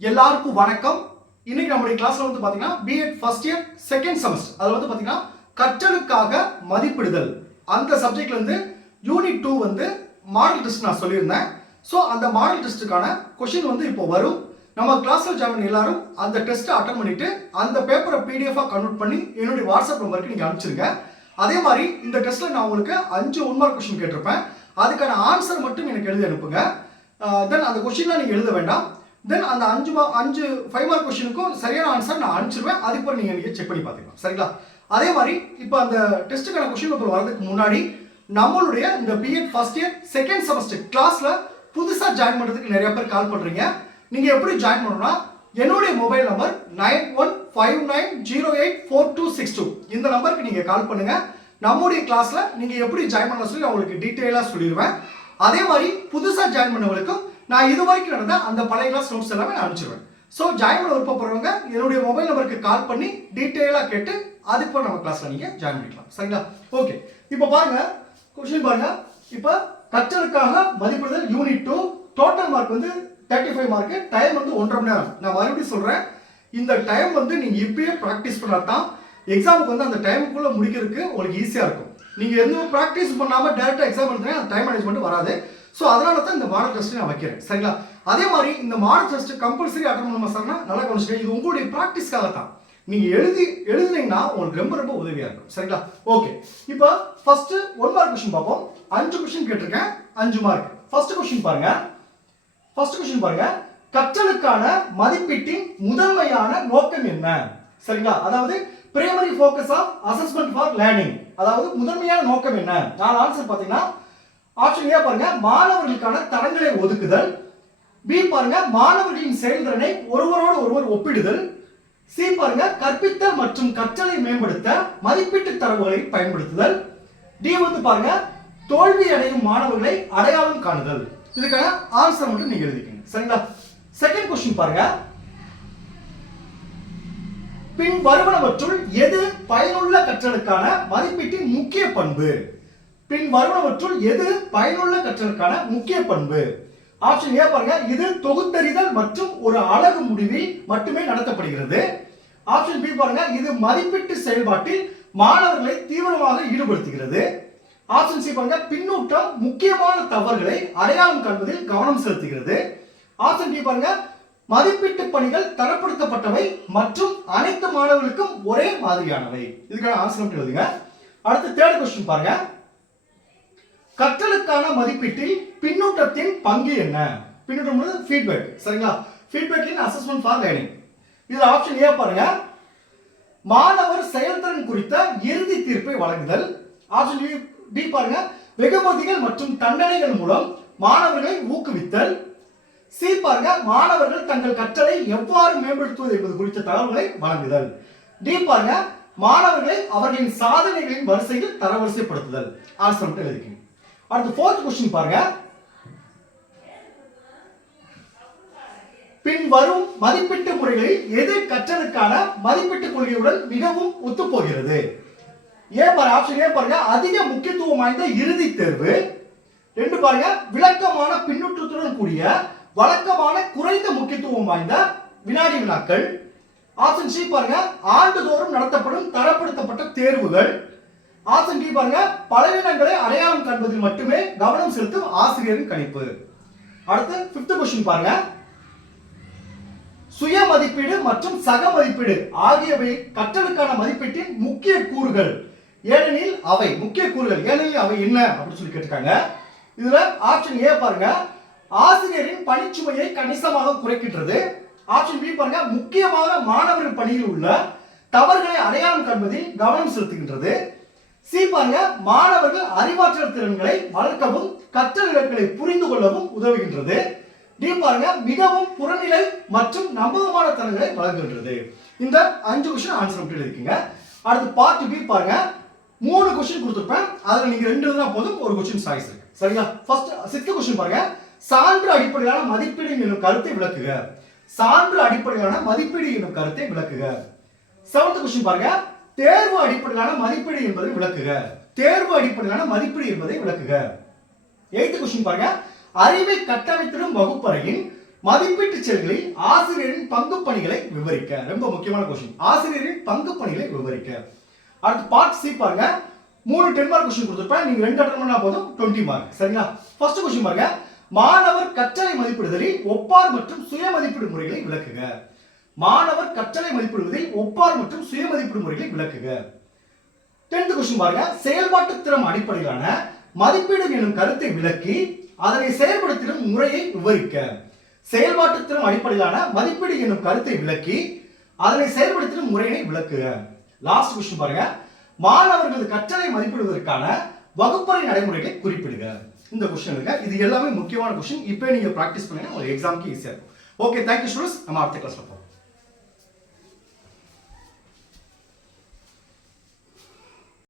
எல்லாருக்கும் வணக்கம். இன்னைக்கு நம்மளுடைய கிளாஸ்ல வந்து பாத்தீங்கன்னா BEd first year second semester அதுல வந்து பாத்தீங்கன்னா கற்றலுக்காக மதிப்பிடுதல் அந்த சப்ஜெக்ட்ல இருந்து யூனிட் 2 வந்து மாடல் டெஸ்ட் நான் சொல்லியிருந்தேன். ஸோ அந்த மாடல் டெஸ்ட்டுக்கான கொஷின் வந்து இப்போ வரும். நம்ம கிளாஸ்ல ஜாயின் எல்லாரும் அந்த டெஸ்ட்டை அட்டன் பண்ணிட்டு அந்த பேப்பரை பிடிஎஃபாக கன்வெர்ட் பண்ணி என்னுடைய வாட்ஸ்அப் நம்பருக்கு நீங்கள் அனுப்பிச்சிருங்க. அதே மாதிரி இந்த டெஸ்ட்டில் நான் உங்களுக்கு 5 1 மார்க் கொஷின் கேட்டிருப்பேன். அதுக்கான ஆன்சர் மட்டும் எனக்கு எழுதி அனுப்புங்க. தென் அந்த கொஷின்லாம் நீங்கள் எழுத வேண்டாம். தென் அந்த 5 5 மார்க் கொஸ்டினுக்கும் சரியான ஆன்சர் நான் அனுப்பிச்சிருவேன். அதுக்கப்புறம் நீங்கள் செக் பண்ணி பார்த்துக்கலாம். சரிங்களா? அதே மாதிரி இப்போ அந்த டெஸ்ட்டுக்கான கொஸ்டின் பேப்பர் வரதுக்கு முன்னாடி நம்மளுடைய இந்த BEd first year second semester கிளாஸில் புதுசாக ஜாயின் பண்ணுறதுக்கு நிறைய பேர் கால் பண்ணுறீங்க. நீங்கள் எப்படி ஜாயின் பண்ணணும்னா என்னுடைய மொபைல் நம்பர் 9159084262 இந்த நம்பருக்கு நீங்கள் கால் பண்ணுங்கள். நம்முடைய கிளாஸில் நீங்கள் எப்படி ஜாயின் பண்ண சொல்லி நான் உங்களுக்கு டீட்டெயிலாக சொல்லிடுவேன். அதே மாதிரி புதுசாக ஜாயின் பண்ணவங்களுக்கும் நான் இது வரைக்கும் நடந்த அந்த பழைய கிளாஸ் நோட்ஸ் எல்லாமே நான் அனுப்பிச்சிருவேன். ஸோ ஜாயின் பண்ண விருப்பப்படுறவங்க என்னுடைய மொபைல் நம்பருக்கு கால் பண்ணி டீட்டெயிலாக கேட்டு அதுக்கு நம்ம கிளாஸில் நீங்கள் ஜாயின் பண்ணிக்கலாம். சரிங்களா? ஓகே, இப்போ பாருங்க கொஸ்டின் பாருங்க. இப்போ கற்றலுக்காக மதிப்பிடுதல் யூனிட் 2 டோட்டல் மார்க் வந்து 35 மார்க். டைம் வந்து 1.5 மணி நேரம். நான் மறுபடியும் சொல்கிறேன், இந்த டைம் வந்து நீங்கள் இப்பயே ப்ராக்டிஸ் பண்ணாதான் எக்ஸாமுக்கு வந்து அந்த டைமுக்குள்ளே முடிக்கிறதுக்கு உங்களுக்கு ஈஸியாக இருக்கும். நீங்கள் எதுவும் ப்ராக்டிஸ் பண்ணாமல் டேரெக்டாக எக்ஸாம் எழுதுனா அந்த டைம் மேனேஜ்மெண்ட் வராது. ஸோ அதனால தான் இந்த மாடல் டெஸ்ட் நான் வைக்கிறேன். சரிங்களா? அதே மாதிரி இந்த மாடல் டெஸ்ட் கம்பல்சரி அட்டன் பண்ண சார்னா நல்லா கவனிச்சுங்க. இது உங்களுடைய ப்ராக்டிஸ்க்காக தான். நீங்கள் எழுதுனீங்கன்னா உங்களுக்கு ரொம்ப ரொம்ப உதவியாக இருக்கும். சரிங்களா? ஓகே, இப்போ ஃபர்ஸ்ட் 1 மார்க் கொஸ்டின் பார்ப்போம். 5 கொஸ்டின் கேட்டிருக்கேன், 5 மார்க். ஃபர்ஸ்ட் கொஸ்டின் பாருங்க. கற்றலுக்கான மதிப்பீட்டின் முதன்மையான நோக்கம் என்ன? சரிங்களா? அதாவது primary focus of assessment for learning, அதாவது முதன்மையான நோக்கம் என்ன? நான் ஆன்சர் பார்த்தீங்கன்னா ஆப்ஷன் ஏ பாருங்க, மாணவர்களுக்கான தரங்களை ஒதுக்குதல். பி பாருங்க, மாணவர்களின் செயல்திறனை ஒருவரோடு ஒருவர் ஒப்பிடுதல். சி பாருங்க, கற்பித்தல் மற்றும் கற்றலை மேம்படுத்த மதிப்பீட்டு தரவுகளை பயன்படுத்துதல். டி வந்து பாருங்க, தோல்வி அடையும் மாணவர்களை அடையாளம் காணுதல். இதுக்கான ஆன்சர் மட்டும் நீங்க எழுதிக்கங்க. சரிங்களா? செகண்ட் கொஸ்டின் பாருங்க. பின் வருவனவற்றுள் எது பயனுள்ள கற்றலுக்கான மதிப்பீட்டின் முக்கிய பண்பு? பின் வருவனவற்றுள் எது பயனுள்ள கற்றலுக்கான முக்கிய பண்பு? ஆப்ஷன் ஏ பாருங்க, இது தொகுத்தறிதல் மற்றும் ஒரு அலகு முடிவில் மட்டுமே நடத்தப்படுகிறது. ஆப்ஷன் பி பாருங்க, இது மதிப்பீட்டு செயல்பாட்டில் மாணவர்களை தீவிரமாக ஈடுபடுத்துகிறது. ஆப்ஷன் சி பாருங்க, பின்னூட்டம் முக்கியமான தவறுகளை அடையாளம் காண்பதில் கவனம் செலுத்துகிறது. ஆப்ஷன் டி பாருங்க, மதிப்பீட்டு பணிகள் தரப்படுத்தப்பட்டவை மற்றும் அனைத்து மாணவர்களுக்கும் ஒரே மாதிரியானவை. இதுக்கான ஆன்சர் மட்டும் எழுதுங்க. அடுத்து தேர்ட் கொஸ்டின் பாருங்க. கற்றலுக்கான மதிப்பீட்டில் பின்னூட்டத்தின் பங்கு என்ன? பின்னூட்டம் ஃபீட்பேக். சரிங்களா? Feedback in assessment for learning. இதுல ஆப்ஷன் ஏ பாருங்க, மாணவர் செயல்திறன் குறித்த இறுதி தீர்ப்பை வழங்குதல். ஆப்ஷன் பி பாருங்க, வெகுமதிகள் மற்றும் தண்டனைகள் மூலம் மாணவர்களை ஊக்குவித்தல். சி பாருங்க, மாணவர்கள் தங்கள் கற்றலை எவ்வாறு மேம்படுத்துவது என்பது குறித்த தகவல்களை வழங்குதல். டி பாருங்க, மாணவர்களை அவர்களின் சாதனைகளின் வரிசையில் தரவரிசைப்படுத்துதல். ஆன்சர் மட்டும் எழுதிக்கங்க. அடுத்து ஃபோர்த் கொஸ்டின் பாருங்க. பின் வரும் மதிப்பீட்டு முறைகளில் எது கற்றலுக்கான மதிப்பீட்டு கொள்கையுடன் மிகவும் ஒத்துப்போகிறது? ஏ பாருங்க, ஆப்ஷன் ஏ பாருங்க, அதிக முக்கியத்துவம் வாய்ந்த இறுதி தேர்வு. 2 பாருங்க, விளக்கமான பின்னூட்டத்துடன் கூடிய வழக்கமான குறைந்த முக்கியத்துவம் வாய்ந்த வினாடி வினாக்கள். ஆப்ஷன் சி பாருங்க, ஆண்டுதோறும் நடத்தப்படும் தரப்படுத்தப்பட்ட தேர்வுகள். ஆப்ஷன் டி பாருங்க, பலவீனங்களை அடையாளம் காண்பதில் மட்டுமே கவனம் செலுத்தும் ஆசிரியரின் கணிப்பு. அடுத்து 5th கொஸ்டின் பாருங்க. சுய மதிப்பீடு மற்றும் சக மதிப்பீடு ஆகியவை கற்றலுக்கான மதிப்பீட்டின் முக்கிய கூறுகள் ஏனெனில் அவை முக்கிய கூறுகள் ஏனெனில் அவை என்ன அப்படின்னு சொல்லி கேட்டிருக்காங்க. இதுல ஆப்ஷன் ஏ பாருங்க, ஆசிரியரின் பணிச்சுமையை கணிசமாக குறைக்கின்றது. ஆப்ஷன் பி பாருங்க, முக்கியமாக மாணவர்கள் பணியில் உள்ள தவறுகளை அடையாளம் காண்பதில் கவனம் செலுத்துகின்றது. சி பாருங்க, மாணவர்கள் அறிவாற்றல் திறன்களை வளர்க்கவும் கற்றல் இலக்குகளை புரிந்து கொள்ளவும் உதவுகின்றது. டி பாருங்க, மிகவும் புறநிலை மற்றும் நம்பகமான தரங்களை வழங்குகின்றது. இந்த 5 கொஸ்டின் ஆன்சர் மட்டும் எழுதிக்கங்க. அடுத்து பார்ட் பி பாருங்க, 3 கொஸ்டின் கொடுத்திருப்பேன். அதுல நீங்க 2 எழுதினா போதும், ஒரு கொஸ்டின் சாய்ஸ் இருக்கு. சரிங்களா? ஃபர்ஸ்ட் 6th கொஸ்டின் பாருங்க. சான்று அடிப்படையிலான மதிப்பீடு எனும் கருத்தை விளக்குக. சான்று அடிப்படையிலான மதிப்பீடு எனும் கருத்தை விளக்குக. 7th கொஸ்டின் பாருங்க, தேர்வு அடிப்படையிலான மதிப்பீடு என்பதை விளக்குக. தேர்வு அடிப்படையிலான மதிப்பீடு என்பதை விளக்குக. 8th கொஸ்டின் பாருங்க, அறிவை கட்டமைத்திடும் வகுப்பறையின் மதிப்பீட்டு செயல்களில் ஆசிரியரின் பங்கு பணிகளை விவரிக்க. ரொம்ப முக்கியமான கொஸ்டின். ஆசிரியரின் பங்கு பணிகளை விவரிக்க. அடுத்து பார்ட் சி பாருங்க. 3 10 மார்க் கொஸ்டின் கொடுத்திருப்பேன். நீங்க 2 அட்டெண்ட் பண்ணா போதும் 20 மார்க். சரிங்களா? ஃபர்ஸ்ட் கொஸ்டின் பாருங்க. மாணவர் கற்றலை மதிப்பிடுதலில் ஒப்பார் மற்றும் சுய மதிப்பீடு முறைகளை விளக்குக. மாணவர் கற்றலை மதிப்பிடுவதில் ஒப்பார் மற்றும் சுய மதிப்பீடு முறைகளை விளக்குக. 10th கொஸ்டின் பாருங்க. செயல்பாட்டு திறன் அடிப்படையிலான மதிப்பீடு எனும் கருத்தை விளக்கி அதனை செயல்படுத்தும் முறையை விவரிக்க. செயல்பாட்டு திறன் அடிப்படையிலான மதிப்பீடு எனும் கருத்தை விளக்கி அதனை செயல்படுத்தும் முறையை விளக்குக. லாஸ்ட் கொஸ்டின் பாருங்க. மாணவர்களது கற்றலை மதிப்பிடுவதற்கான வகுப்பறை நடைமுறைகளை குறிப்பிடுக. இந்த கொஸ்டின் இருக்கு. இது எல்லாமே முக்கியமான கொஸ்டின். இப்போ நீங்க பிராக்டிஸ் பண்ணீங்கன்னா ஒரு எக்ஸாம்க்கு ஈஸியா இருக்கும். Okay, thank you students. நம்ம அடுத்த கிளாஸ்ல பார்ப்போம்.